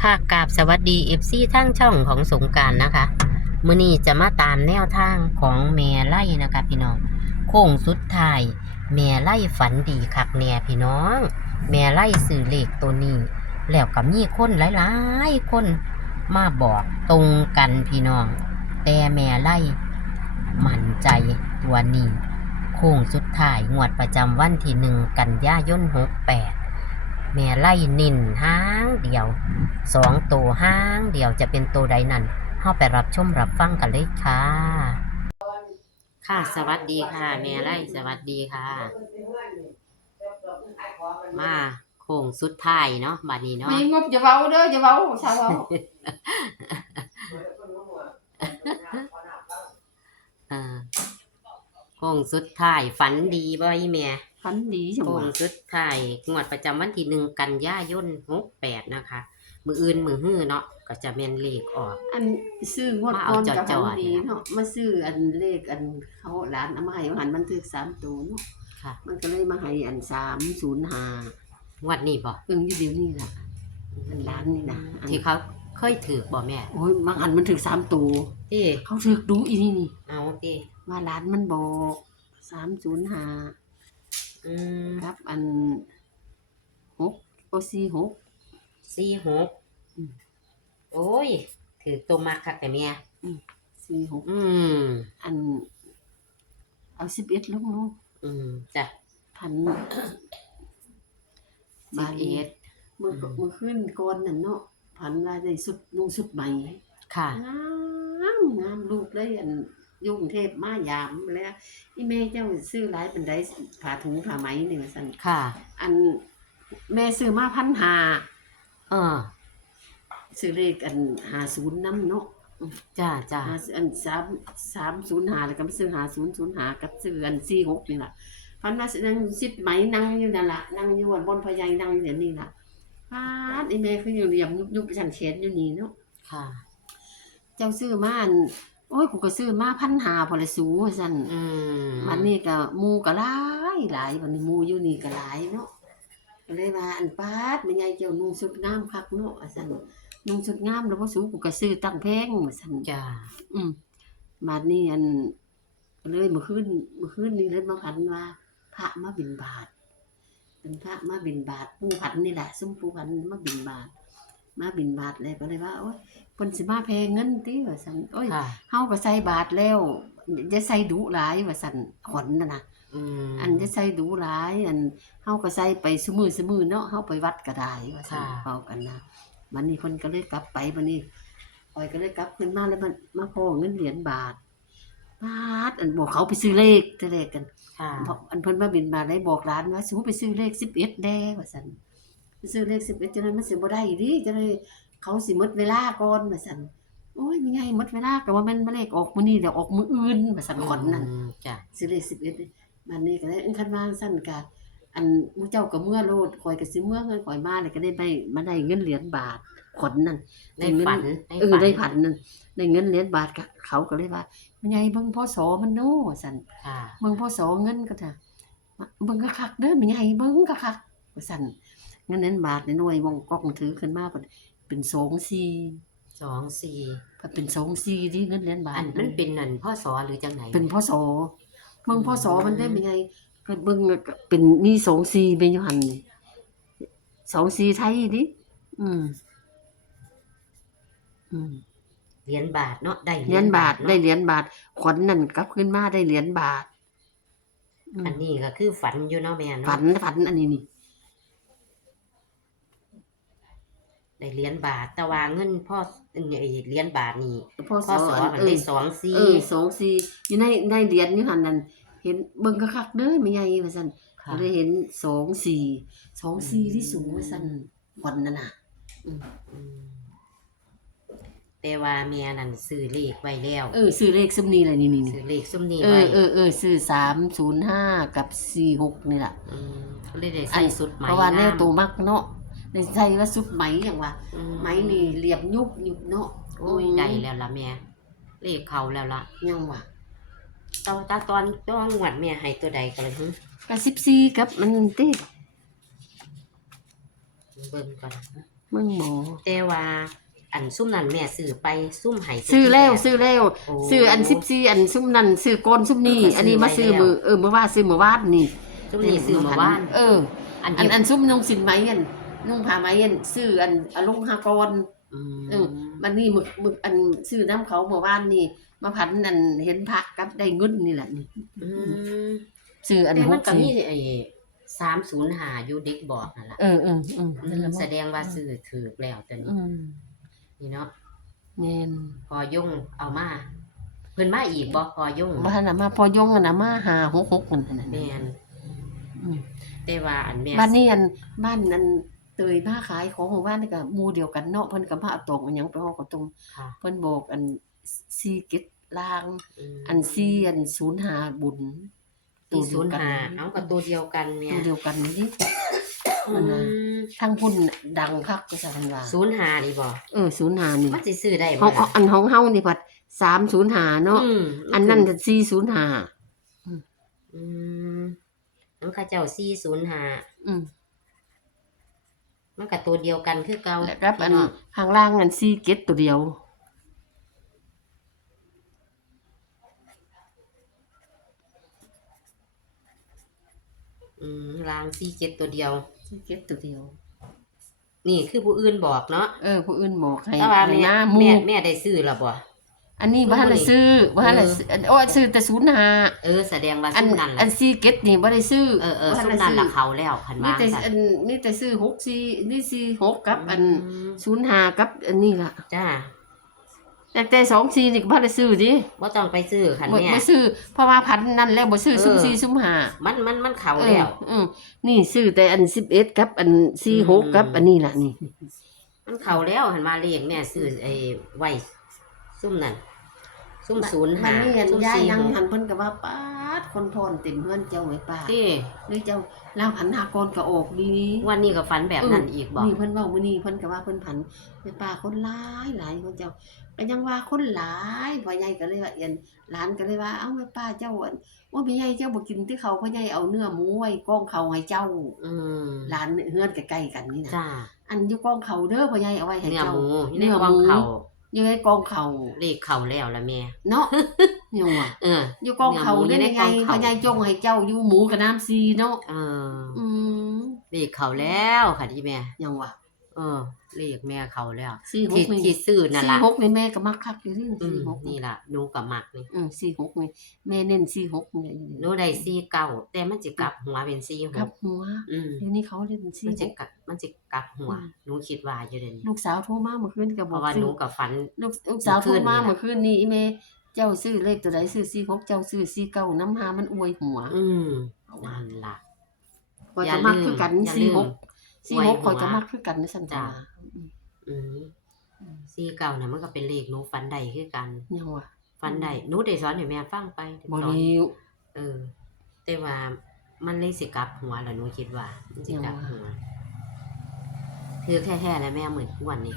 ค่ะกราบสวัสดีเอฟซีทั้งช่องของสงการนะคะ มื้อนี้จะมาตามแนวทางของแม่ไล่นะคะพี่น้อง โค้งสุดท้ายแม่ไล่ฝันดีคักแน่พี่น้องแม่ไล่สื่อเลขตัวนี้ แล้วก็มีคนหลายๆคนมาบอกตรงกันพี่น้อง แต่แม่ไล่มั่นใจตัวนี้ โค้งสุดท้ายงวดประจำวันที่หนึ่งกันยายนหกแปด แม่ไล่นินห้างเดียวสองตัวห้างเดียวจะเป็นตัวใดนั้นเข้าไปรับชมรับฟังกันเลยค่ะ ค่ะสวัสดีค่ะ แม่ไล่สวัสดีค่ะ มาโค้งสุดท้ายเนาะบัดนี้เนาะมีงบอย่าเว้าเด้ออย่าเว้าชาวเว้าอ่าโค้งสุดท้ายฝันดีบ่อีแม่ พันดีจังโค้หวะงสุดท้ายงวดประจำวันที่หนึ่งกันยายนหกแปดนะคะ มืออื่นมือฮื้อเนาะก็จะเมนเลขออก อันซื้องวดมาก่เอาอนจอดกับจพัอนดดีเนี่ยเนาะมาซื้ออันเลขอันเขาร้านเอามาให้หันมันถือสามตัวเนาะค่ะ มันก็เลยมาให้อันสามศูนย์ห้างวดนี้บ่เพิ่งอยู่เดียวนี่แหละมันล้านนี่นะอันที่เขาเคยถือบ่แม่โอ้ยบางอันมันถือสามตัวที่เขาถือดูอีนี่นี่เอาที่ว่าร้านมันบอกสามศูนย์ห้า อืมครับอันหกโอซีหก สี่หกอืม โอ้ย ถือตัวมักค่ะแต่เมียสี่หกอืม อัน เอาสิบเอ็ดลงเนาะอืมจ้ะพันบาบาททเอ็เอ็ดดมือมือขึ้นก่อนนั่นเนาะพันว่าได้สุดนุ่งสุดใหม่ค่ะ งามงามลูกเลยอันอ ยุ่กรุงเทพมายามแล้วอีแม่เจ้าซื้อหลายเป็นไดผ้าถุงผ้าไหมนี่ว่าซั่นค่ะ อันแม่ซื้อมาพันหาเออซื้อเลขอันหาศูนย์น้ำเนาะจ้าจ้าหาอันสามสามศูนย์หาแล้วก็มาซื้อหาศูนย์ศูนย์หากับซื้ออันสี่หกนี่ล่ะพันว่าสินั่งสิบไหมนั่งอยู่นั่นล่ะนั่งอยู่บนพญายนั่งอยู่อย่างนี้ล่ะพาดอีแม่คืออยู่เหลี่ยมยุบยุบฉันเขียนอยู่นี่เนาะค่ะ เจ้าซื้อมาอัน โอ้ยกูก็ซื้อมาพันหาพอเลยสูสั่นอืมวันนี้ก็หมูก็หลายหลายวันนี้หมูอยู่นี่ก็หลายเนาะก็เลยว่าอันปาดแม่ยายเจ้านุ่งชุดงามคักเนาะว่าสั่นนุ่งชุดงามแล้วบ่สูกูก็ซื้อตั้งแพงว่าสั่นจ้าอืมบัดนี้อัน เลยเมื่อคืนเมื่อคืนนี้เลยมาพันว่าพระมาบิณบาตเป็นพระมาบิณบาตปูผันนี่แหละซุ้มปูผันมาบิณบาต มาบิณบาตเลยก็เลยว่าโอ๊ยเพิ่นสิมาแพงเงินติว่าซั่นโอ้ยค่ะเฮาก็ใส่บาทแล้วจะใส่ดุหลายว่าซั่นขอนน่ะนะ อืมอันจะใส่ดุหลายอันเฮาก็ใส่ไปซุมือซุมือเนาะเฮาไปวัดก็ได้ว่าซั่นค่ะเว้ากันนะบัดนี้เพิ่นก็เลยกลับไปบัดนี้อ้อยก็เลยกลับขึ้นมาแล้วมันมาพอเงินเหรียญบาทบาทอันบอกเขาไปซื้อเลขแต่เลขกันค่ะ บอกอันเพิ่นมาบินบาทได้บอกร้านว่าสูไปซื้อเลข11แด้ว่าซั่น ไปซื้อเลข11จังได๋มันสิบ่ได้ดิจังได๋เขาสิหมดเวลาก่อนว่าซั่นโอ้ยมีไงหมดเวลาก็ว่ามันบ่เลขออกมื้อนี้เดี๋ยวออกมื้ออื่นว่าซั่นขอนนั่นอืมจ้ะซื้อเลข11นี่มันนี่ก็เลยอันคันว่าซั่นก็อันหมู่เจ้าก็เมื่อโลดข่อยก็สิเมื่อเงินข่อยมาเลยก็ได้ไปมาได้เงินเหรียญบาทขอนนั่นในฝันเออได้ผันนั่นได้เงินเหรียญบาทก็เขาก็เลยว่ามันไงเบิ่งพศมันโน้ว่าซั่นค่ะเบิ่งพศเงินก็เถอะเบิ่งคักๆเด้อมันใหญ่เบิ่งคักๆว่าซั่น เงินนั้นบาทน้อยๆวงกล้องถือขึ้นมาเพิ่นเป็น2 4สองสี่เพิ่นเป็น2 4ดิเงินเหรียญบาทอันมันเป็นนั่นพ่อสอหรือจังไหนเป็นพศเบิ่งพศมันได้มันไงก็เบิ่งก็เป็นมี2 4เป็นอยู่หั่นนี่2 4ไทยดิอืมอืมเหรียญบาทเนาะได้เหรียญบาทเนะได้เหรียญบาทขวัญนั่นกลับขึ้นมาได้เหรียญบาทอืมอันนี้ก็คือฝันอยู่เนาะแม่ฝัเนาะนฝันอันนี้นี่ ได้เหรียญบาท แต่ว่าเงินพ่อไอ้เหรียญบาทนี่พ่อพ่อสสออนมันเอได้อสองสี่เออสองสี่อยู่ในในเหรียญอยู่หันนั่นเห็นเบิ่งคักๆเด้อไม่ใหญ่ว่าซั่นค่ะก็เลยเห็นสองสี่สองสี่ที่สูงว่าซั่นขวัญนั่นน่ะอืมแต่ว่าแม่นั่นซื้อเลขไว้แล้วเออซื้อเลขซุมนี้แหละนี่นี่ซื้อเลขซุมนี้เอไว้อเออเออซื้อสามศูนย์ห้ากับสี่หกนี่แหละมเลยได้ใส่สุดไหมเพราะว่าแน่งมตัวมักเนาะ ในใจว่าสุดไหมอย่างว่าอืไหมนี่เหลียบยุบยุบเนาะโอ้ยได้แล้วล่ะแม่เลขเขาแล้วล่ะยังว่าตอนตาตอนต้องหวดแม่ให้ตัวใดกันเลยหึกับสิบสี่กับมันติเบิ่งก่อนฮเมืองหมอแต่ว่าอันซุ่มนั้นแม่ซื้อไปซุ่มไห้ซื้อแล้วซื้อแล้วโอ้ซื้ออัน14อันซุ่มนั่นซื้อก้นซุ่มนี่เออก็ซื้ออันนี้มาซื้อไว้แล้วมือเออเมื่อว่าซื้อเมื่อวานนี่ซุ่มนี้ซื้อมาบ้านเอออันอันเดียวอันซุ่มนุ่งสินไหมอัน นุ่งผ้าไหมอันซื้ออันอลุงหากรอืมเออมันนี่หมึกหมึกอันซื้อน้ำเขาเมื่อวานนี่มาพันอันเห็นพระกับได้เงินนี่แหละนี่อืมซื้ออันแต่หมันกก็สี่มีไอ้สามศูนย์หาอยู่เด็กบอกนั่นล่ะเออเออเอออืมแสดงว่าซื้อถือแล้วตัวนี้อืมนี่เนาะแม่นพอยุ่งเอามาเพิ่นมาอีกบ่พอยุ่งบ้านน่ะมาพอยงกันน่ะมาหาหกหกนั่นน่ะแม่นอืม แต่ว่าอันแม่ บ้านนี้อันบ้านอันเต ยมาขายของหมู่บ้านนี่ก็หมู่เดียวกันเนาะเพิ่นก็มาเอาตรงอันหยังไปฮอกกับตรงค่ะ เพิ่นบอกอันซีเก็ตลางมอันซีอันศูนย์หาบุญตีศูนย์กัหาเอากับตัวเดียวกันแม่ตัวเดียวกันนี่อืมันน่ะมทั้งพุ่นดังคักก็ซะเพิ่นว่าศูนย์หาดีบ่เออศูนย์หานี่มันสิซื้อได้ขอบ่งอันของเฮานี่พัด305เนาะอืมอันนั้นคืจะ405อืมมันเขาเจ้าสี่ศูนย์หาอืม มันกับตัวเดียวกันคือเก่าแล้วก็อันพี่น้องข้างล่างอันซีเก็ตตัวเดียวอืมรางสี่เจ็ดตัวเดียว ซีเก็ตตัวเดียว นี่คือผู้อื่นบอกเนาะเออผู้อื่นบอกให้แต่ว่าให้แม่หน้าหมูแม่แม่ได้ซื้อแล้วบ่ อันนี้บ่ทันได้ซื้อบ่ทันได้ซื้ออันโอ้ซื้อแต่ศูนย์หาเออแสดงว่าอันซุ่มนั่นอัล่ะนซีเก็ตนี่บ่ได้ซื้อเออเออบ่ทัซุ่มได้นั่นซื้อล่ะเขาแล้วคันมีว่าแต่ซั่นอันมีแต่ซื้อหกซีนี่ซีหกกับอันมศูนย์หากับอันนี้ล่ะ จ้าแต่แต่สองซีนี่ก็บ่ได้ซื้อดิบ่ต้องไปซื้อคันบ่แม่บ่ซื้อเพราะว่าพันนั่นแล้วบ่ซื้อเออซุ่มซีซุ่มหามันมันมันเขาเอแล้อว อืมนี่ซื้อแต่อัน11กับอัน46กับอันนี้ล่ะนี่ มันเขาแล้วหันมาเรียกแม่ซื้อไอ้ไว้ซุ่มนั่น ซุ่มศูนย์มัหานนี่อันซุ่มยายสี่นั่งหกหันเพิ่นก็ว่าปาดคนทอนเต็มเฮือนเจ้าไว้ป้าที่หรือเจ้าลาวผันหากรก็ออกดี วันนี้ก็ฝันแบบนั้นอีกบอก นี่เพิ่นเว้ามื้อนี้เพิ่นก็ว่าเพิ่นผันแม่ป้าคนหลายหลายคนเจ้าก็ยังว่าคนหลายพ่อใหญ่ก็เลยว่าเอียนหลานก็เลยว่าเอ้าแม่ป้าเจ้าอั่นว่าแม่ใหญ่เจ้าบ่กินที่เขาพ่อใหญ่เอาเนื้อหมูไว้กองเขาให้เจ้าอืมหลานเฮือนใกล้ๆกันนี่นะจ้าอันอยู่กองเขาเด้อพ่อใหญ่เอาไว้ให้เนื้อเจ้า หมูอยู่ในเนื้อกวางหมูเขา อยู่ในกองเขาเลขเขาแล้วละแม่เนาะยังว่าเออ อยู่กองเขาเนื้ได้อหมูอยู่ในยังไงกองเขาพ่อใหญ่จงให้เจ้าอยู่หมูกับน้ำซีเนาะเออ อืมเลขเขาแล้วค่ะที่แม่ยังว่า เออเลขแม่เขาแล้วสี่หที่กนี่ที่ซื้อนั่นสี่ล่ะหกนี่แม่ก็มักคักอยู่ที่อืสี่มหกนี่ล่ะหนูกับมักนี่อืมสี่หกนี่แม่เน้นสี่หกนี่หนูได้สี่เก้าแต่มันจะกลับหัวเป็นสี่หกับกหัวอืมเดี๋ยวนี้เขาเล่นสี่มันหจะกกลับมันจะกลับหัวอืม หนูคิดว่าอยู่เดี๋ยวนี้ลูกสาวโทรมาเมื่อคืนก็เพบอกราะว่าหซื้นูอกับฝัน ลูกลูกสาวโทรมาเมื่เมื่ออคืคืนนนี่นี้ล่ะแม่เจ้าซื้อเลขตัวใดซื้อสี่หกเจ้าซื้อสี่เก้าน้ำหามันอวยหัวอืมนั่นล่ะ ก็อย่าจะมักลืมคือกันอย่าสี่ลืหมก สี่หกอวยหัวเขาจะมักคือกันนะสันจ้ะตาอืมสี่เก้าน่ะมันก็เป็นเลขหนูฝันใดคือกันยังว่าฝันใดหนูได้สอนให้แม่ฟังไปบ่สอนเร็วเออ แต่ว่ามันเลยสิกลับหัวแหละหนูคิดว่ามันสิกลับหัวคือแท้ๆแล้วแม่เหมือนวันนี้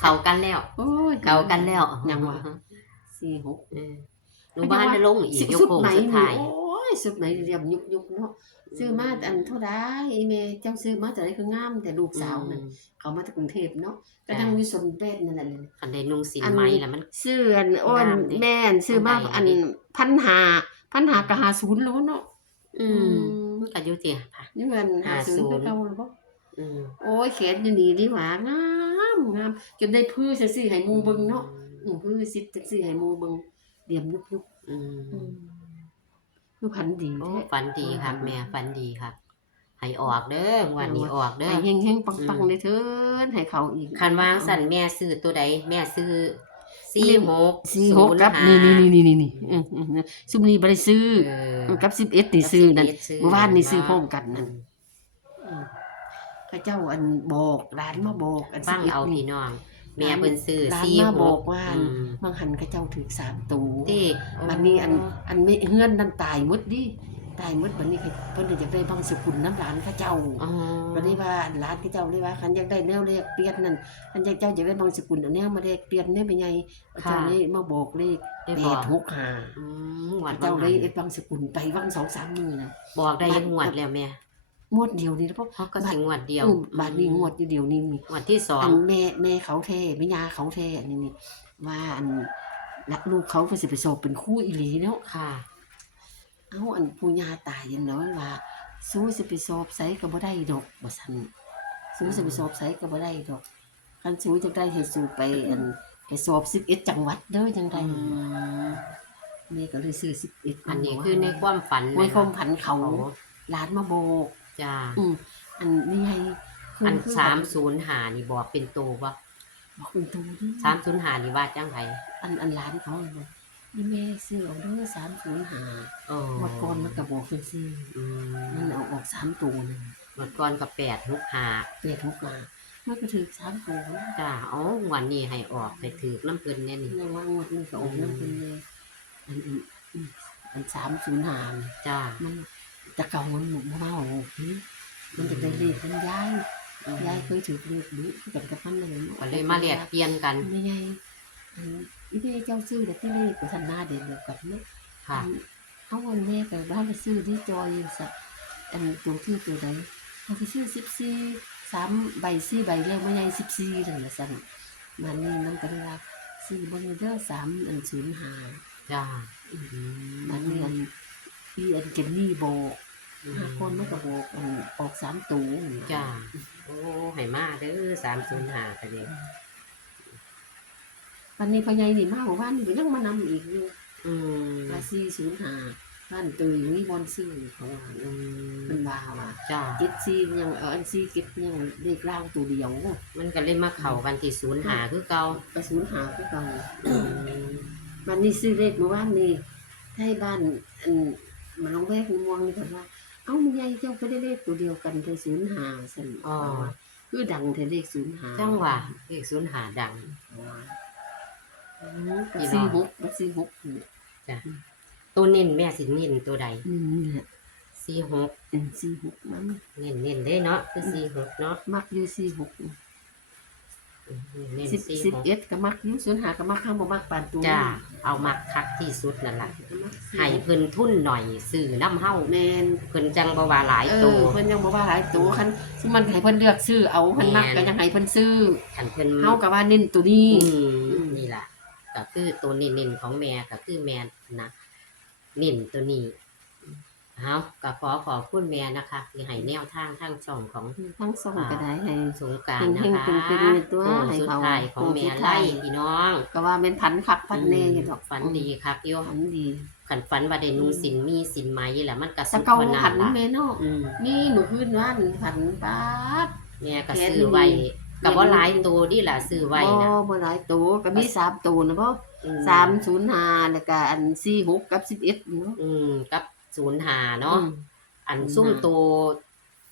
เข้ากันแล้วโอ้ยเข้ากันแล้วยังว่าสี่หกเออหนูบ้านจะลงอีกยกสุดโค้งไหนสุดนี่ท้ายโอ้ย สุดไหนเรียมยุบยุบเนาะซื้อมาอันเท่าไดอีเมเจ้าซื้อมาแต่ได้คืองามแต่ลูกสาวนั่นเขามาจากกรุงเทพเนาะก็นั่งอยู่สนเป็ดนั่นแหละนี่คันได้นุ่งสินอันไหมแล้วมันซื้ออันอ้อนงามดิแม่นซื้อมาอัอันนใดพันหาพันหากะหาศูนย์แล้วเนาะอืมมันก็อยู่ที่ค่ะนี่เงินหาศูนย์50ไปเก่าแล้วบ่อืมโอ้ยแขนอยู่นี่ดีหว่างามงามจนได้พื้อซะสิให้หมู่เบิ่งเนาะอือพื้อสิจังสิให้หมู่เบิ่งเดี่ยมยุบยุบอือืมม คือพันดีโอ้แท้ฝันดีครับแม่ฝันดีครับให้ออกเด้อวันนี้ออกเด้อให้เฮงๆปังอืมๆเลยเถินให้เขาอีก คันวางสั่นแม่ซื้อตัวใดแม่ซื้อสี่หกสี่หกกับนี่นี่นี่นี่นี่อืมอืมซุมนี้บ่ได้ซื้อเออกับสิบเอ็ดนี่ซื้อนั่น11เมื่อวานนี่ซื้อพร้อมกันนั่นอืมพระเจ้าอันบอกร้านมาบอกอันฟัง11เอานี่พี่น้อง แม่เพิ่นซื้อร้านสี่มาหบอกกว่าอืมบางหันพระเจ้าถือสามตูที่บัดนี้อันอันไม่เฮือนนั่นตายหมดดิตายหมดบัดนี้เพิ่นจะได้บางสกุลน้ำร้านพระเจ้าอ๋อบัดนี้ว่าอันร้านพระเจ้าเลยว่าคันอยากได้แนวเลขเปลี่ยนนั่นคันอยากเจ้าอยากได้บางสกุลเอาแนวมาเลขเปลี่ยนเนี่ยเป็นไงพระเจ้าเลยมาบอกเลขได้แปบอกดหกห้าอืมหวพดระเจ้าบางเลยหันเอ็ดบางสกุลไปวังสองสามมือนะบอกได้ยังหวดแล้วแม่ งวดเดียวนี่แล้วเพราะเขาก็สิงวดเดียวอืมบาทนี้งวดเดียวนี่นี่งวดที่สองอันแม่แม่เขาแท้แม่ยาเขาแท้นี่นี่ว่าอันรักลูกเขาไปสิไปสอบเป็นครู่อีหลีเนาะค่ะเอาอันปู่ย่าตายยังเนาะว่าสู้สิไปสอบไสก็บ่ได้ดอกว่าซั่นสู้สิไปสอบไสก็บ่ได้ดอกคันสู้จะได้ให้สู้ไปอันไปสอบ11จังหวัดเด้อจังไดอืมแม่ก็เลยซื้อ11อันนี้คือในความฝันไว้ความผันเขาเขาหลานมาโบก จ้าอืมอันนี้ไงคือันคืสามศูนย์หานี่บอกเป็นตัวว่าบอกคุณตูดิสามศูนย์หานี่ว่าจังไรอันอันหลานเขาเลยนี่แม่ซื้อเอาเด้อ305โอ้หมดก่อนมันก็บอกจังซี่อืมันมเอาออกสามตัวนึงหมดก่อนกับแปดหกหาเปียทุกมามันก็ถือสามตัวนะจ้าเอาวันนี้ให้ออกไปถือน้ำเพิ่นเนี่ยนี่ยังว่างวดนี้ก็ออกนั่นเป็นเลยอันอันอันอันสามศูนย์หาจ้ามัน จะเก่ามันหนุนมาเอามันจะได้เลขมันย้ายย้ายเคยถือเลขดูกันกับมันเลยก็เลยมาเรียกเปลี่ยนกันไม่ไงอันอีเม่เจ้าซื้อแต่ที่เลขกับทันหน้าเด่นเดียวกันเนี่ยค่ะเอาวันแม่กับบ้านไปซื้อที่จอยสักอันตัวที่ตัวใดเอาไปซื้อสิบสี่สามใบสี่ใบแล้วไม่ใช่สิบสี่เลยละสั่นมันนี่มันก็เลยว่าซื้อบนเดอร์สามอันศูนย์หาจ้ามันนี่อันพี่อันเกนนี่โบกห้า คนมันก็โบกอันออกสามตูจ้าโอ้ให้มาเด้อสามศูนย์หาไปเลยวันนี้พญายนี่มาบอกว่านี่ก็ยังมานำอีกอยู่อืมว่าสี่ศูนย์หาบ้านตือมีบอลซื้อเขาว่าอืมเป็นว่าว่าจ้าเจ็ดซี่ยังเอออันซี่เก็ดยังเลขล่างตัวเดียวมันก็เลยมาเข้ากันที่ศูนย์หาคือเก่าไปศูนย์หาคือเก่าอืมวันนี้ซื้อเลขเมื่อวานนี้ให้บ้านอันมาลองแวกม่วงนี่ก่อนว่า เอ้ามีไงเจ้าก็ได้เลขตัวเดียวกันเธอศูนย์หาสันอ๋อ คือดังเธอเลขศูนย์หาจังหวะเลขศูนย์หาดังกับสี่หกกับสี่หกนี่ตัวเน้นแม่สิเน้นตัวใดอืมนี่แหละสี่หกเป็นสี่หกมันเน้นเน้นได้เนาะคือสี่หกเนาะมักอยู่สี่หกอืม เน้นสิบสี่สิบหกเอ็ดก็มักอยู่ศูนย์หาก็มักข้างบ่มักปานตัวจ้าเอามักคักที่สุดนั่นแหละมักสี่ให้เพิ่นทุนหน่อยซื้อน้ำเฮาแมนเพิ่นจังบ่ว่าหลายเอตัอว เพิ่นยังบ่ว่าหลายตัวคันที่มันให้เพิ่นเลือกซื้อเอาเพิ่นมักแม่นก็ยังให้เพิ่นซื้อคันเพิ่นเฮาก็ว่าเน้นตัวนี้ อืมนี่ล่ะก็คือตัวเน้นๆของแม่ก็คือแม่นะเน้นตัวนี้ เฮาก็ขอขอบคุณแม่นะคะที่ให้แนวทางทางช่องของ ทั้งสองก็ได้ให้ สงกรารเฮนะงคะๆเป็นๆในตัวโค้งให้สุดเขาท้ายของโค้งแม่สุดท้าไล่ยพี่น้องก็ว่าเป็นพันคักพันแน่อยู่ดอกฝันดีครับโยฝันดีขันฝันว่าได้นุ่งสินมีสินไหมแหละมันก็แตะสุดเก่าขนาผัดนละแม่เนาะอืมนี่มื้อคืนว่านผันป๊าด แม่ก็แขนซื้อไว้ดีกับว่าหลายตัวนี่แหละซื้อไว้นะบ่บ่หลายตัวก็มีสามตัวนะบ่อืม305แล้วก็อัน46กับ11เนาะอืมกับ ศูนย์หาเนาะอืมอันซุ่มตัว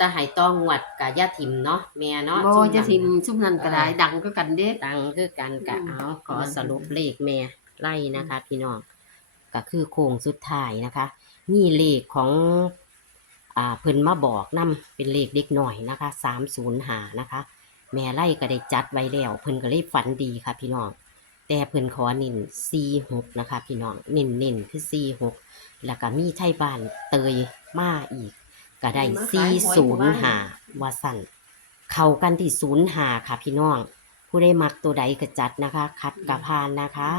ตะไหต้องวดกับย่าถิ่มเนาะแม่เนาะบ่ซุ่มจะนั้นทิมซุมนั้นก็ได้ดังก็กันเด้ตังคือกันกะอืมเอาขอสรุปเลขแม่ไล่นะคะ พี่น้องก็คือโค้งสุดท้ายนะคะนี่เลขของอ่าเพิ่นมาบอกนํเป็นเลขเด็กหน่อยนะคะสามศูนย์หานะคะ แม่ไล่ก็ได้จัดไว้แล้วเพิ่นก็เลยฝันดีค่ะพี่น้อง แต่เพิ่นขอนินสี่หกนะคะพี่น้องเน้นเน้นๆคือสี่หกแล้วก็มีไทยบ้านเตยมาอีก ก็ได้สี่ศูนย์หาว่าสั่นเข้ากันที่ศูนย์หาค่ะพี่น้อง ผู้ได้มักตัวใดก็จัดนะคะ คัดกระพานนะคะ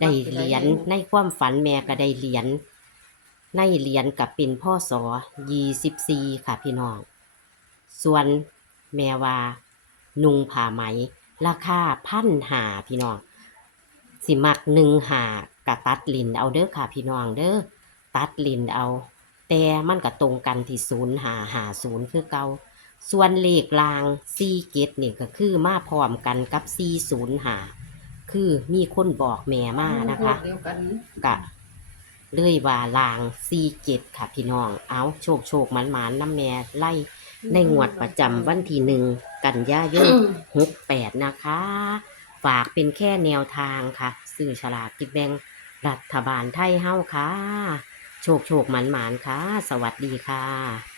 ได้เหรียญในความฝันแม่ก็ได้เหรียญในเหรียญกับเป็นพ่อสอยี่สิบสี่ค่ะพี่น้อง ส่วนแม่ว่า นุงผ้าไหม ราคาพันหาพี่น้อง สิมักหนึ่งหากะตัดลินเอาเด้อค่ะพี่น้องเด้อ ตัดลินเอา แต่มันก็ตรงกันที่ศูนย์หาหาศูนย์คือเก่าส่วนเลขลางซีเกตนี่ก็คือมาพร้อมกันกับซีศูนย์หาคือมีคนบอกแม่มานะคะเดียวกันกะเลยว่าลางซีเจ็ดค่ะพี่น้อง เอาโชคโชคมันหมานน้ำแม่ไล่ ในงวดประจำวันที่หนึ่งกันยายนหกแปดนะคะ ฝากเป็นแค่แนวทางค่ะสื่อฉลากกิจแบงรัฐบาลไทยเฮ้าค่ะ โชคโชคมันหมานค่ะ สวัสดีค่ะ